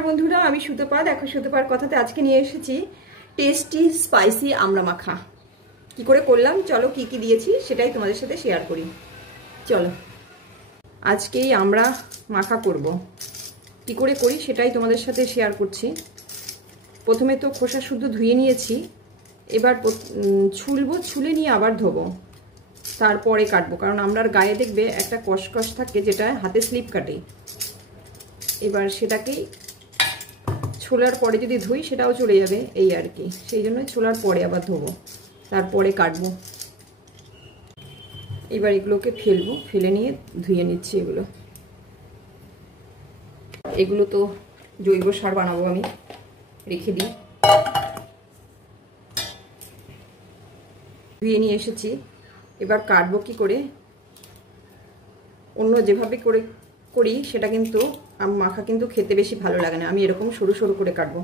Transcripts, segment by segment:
নমস্কার বন্ধুরা, আমি সুতপা। দেখো, সুতপার কথাতে আজকে নিয়ে এসেছি টেস্টি স্পাইসি আমড়া মাখা। কি করে করলাম চলো, কি কি দিয়েছি সেটাই তোমাদের সাথে শেয়ার করি। চলো, আজকেই আমড়া মাখা করব। কি করে করি সেটাই তোমাদের সাথে শেয়ার করছি। প্রথমে তো খোসা শুদ্ধ ধুয়ে নিয়েছি, এবার ছুলবো, ছুলে নিয়ে আবার ধোবো, তারপরে কাটবো। কারণ আমড়ার গায়ে দেখবে একটা কষকষ থাকে যেটা হাতে স্লিপ কাটে। এবার সেটাকেই ছোলার পরে যদি ধুই সেটাও চলে যাবে, এই আর কি। সেই জন্য ছোলার পরে আবার ধোবো, তারপরে কাটবো। এবার এগুলোকে ফেলবো, ফেলে নিয়ে ধুয়ে নিচ্ছি। এগুলো তো জৈব সার বানাবো, আমি রেখে দিই। ধুয়ে নিয়ে এসেছি, এবার কাটবো কি করে। অন্য যেভাবে করে করি সেটা কিন্তু মাখা কিন্তু খেতে বেশি ভালো লাগে না। আমি এরকম সরু সরু করে কাটবো।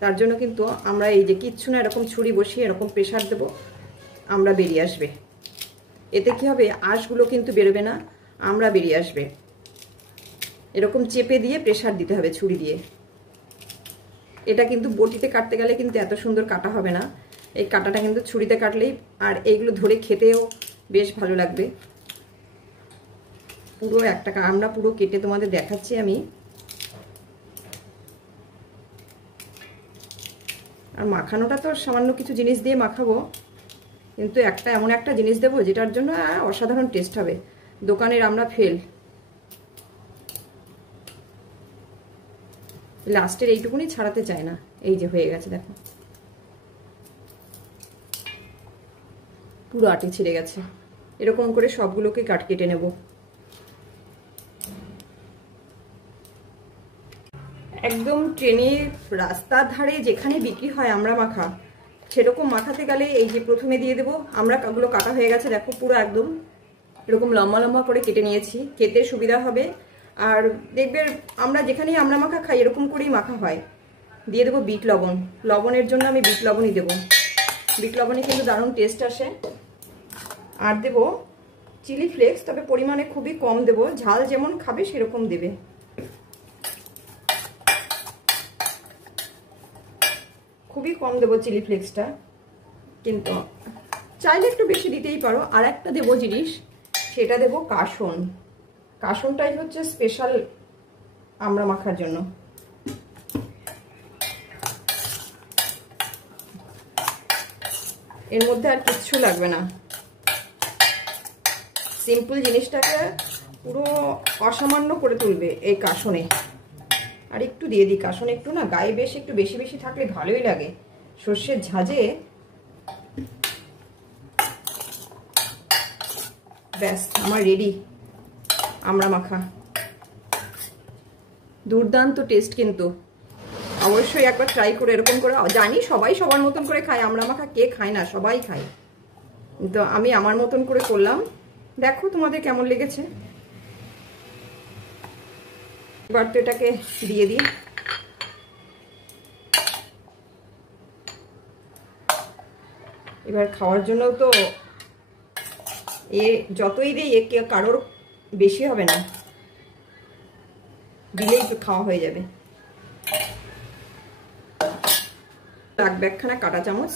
তার জন্য কিন্তু আমরা এই যে কিচ্ছু না, এরকম ছুরি বসিয়ে এরকম প্রেসার দেবো, আমরা বেরিয়ে আসবে। এতে কি হবে, আঁশগুলো কিন্তু বেরোবে না, আমরা বেরিয়ে আসবে। এরকম চেপে দিয়ে প্রেসার দিতে হবে ছুরি দিয়ে। এটা কিন্তু বটিতে কাটতে গেলে কিন্তু এত সুন্দর কাটা হবে না। এই কাটাটা কিন্তু ছুরিতে কাটলেই, আর এইগুলো ধরে খেতেও বেশ ভালো লাগবে। পুরো একটা আমরা পুরো কেটে তোমাদের দেখাচ্ছি আমি। আর মাখানোটা তো সামান্য কিছু জিনিস দিয়ে মাখাবো, কিন্তু এমন একটা জিনিস দেবো যেটার জন্য অসাধারণ টেস্ট হবে। দোকানের আমরা ফেল, লাস্টের এইটুকুনি ছাড়াতে চায় না। এই যে হয়ে গেছে, দেখো পুরো আটে ছিঁড়ে গেছে। এরকম করে সবগুলোকে কেটে নেব। একদম ট্রেনে রাস্তার ধারে যেখানে বিক্রি হয় আমড়া মাখা, সেরকম মাখাতে গেলে এই যে প্রথমে দিয়ে দেবো। আমড়াগুলো কাটা হয়ে গেছে, দেখো পুরো একদম এরকম লম্বা লম্বা করে কেটে নিয়েছি, খেতে সুবিধা হবে। আর দেখবে আমরা যেখানেই আমড়া মাখা খাই এরকম করেই মাখা হয়। দিয়ে দেবো বিট লবণ। লবণের জন্য আমি বিট লবণই দেবো, বিট লবণে কিন্তু দারুণ টেস্ট আসে। আর দেবো চিলি ফ্লেক্স, তবে পরিমাণে খুবই কম দেবো, ঝাল যেমন খাবে সেরকম দেবে। খুবই কম দেবো চিলি ফ্লেক্সটা, কিন্তু চাইলে একটু বেশি দিতেই পারো। আর একটা দেবো জিনিস, সেটা দেবো কাসন। কাসনটাই হচ্ছে স্পেশাল আমড়া মাখার জন্য। এর মধ্যে আর কিচ্ছু লাগবে না, সিম্পল জিনিসটাকে পুরো অসামান্য করে তুলবে এই কাসনে। আর একটু দিয়ে দিই কাসনে, একটু না গায়ে বেশ একটু বেশি বেশি থাকলে ভালোই লাগে সর্ষের ঝাঁঝে। ব্যাস, আমার রেডি আমড়া মাখা। দুর্দান্ত টেস্ট কিন্তু, অবশ্যই একবার ট্রাই করে এরকম করে। জানি সবাই সবার মতন করে খায় আমড়া মাখা, কে খায় না, সবাই খায়, কিন্তু আমি আমার মতন করে করলাম। দেখো তোমাদের কেমন লেগেছে। এবার তো এটাকে দিয়ে দিই। এবার খাওয়ার জন্য তো যতই দিই কারোর বেশি হবে না, দিলেই তো খাওয়া হয়ে যাবে। লাগবে একখানা কাঁটা চামচ,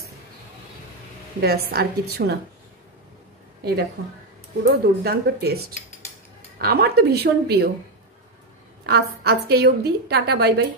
ব্যাস, আর কিচ্ছু না। এই দেখো পুরো দুর্দান্ত টেস্ট, আমার তো ভীষণ প্রিয়। আজকে এই অবধি, টাটা, বাই বাই।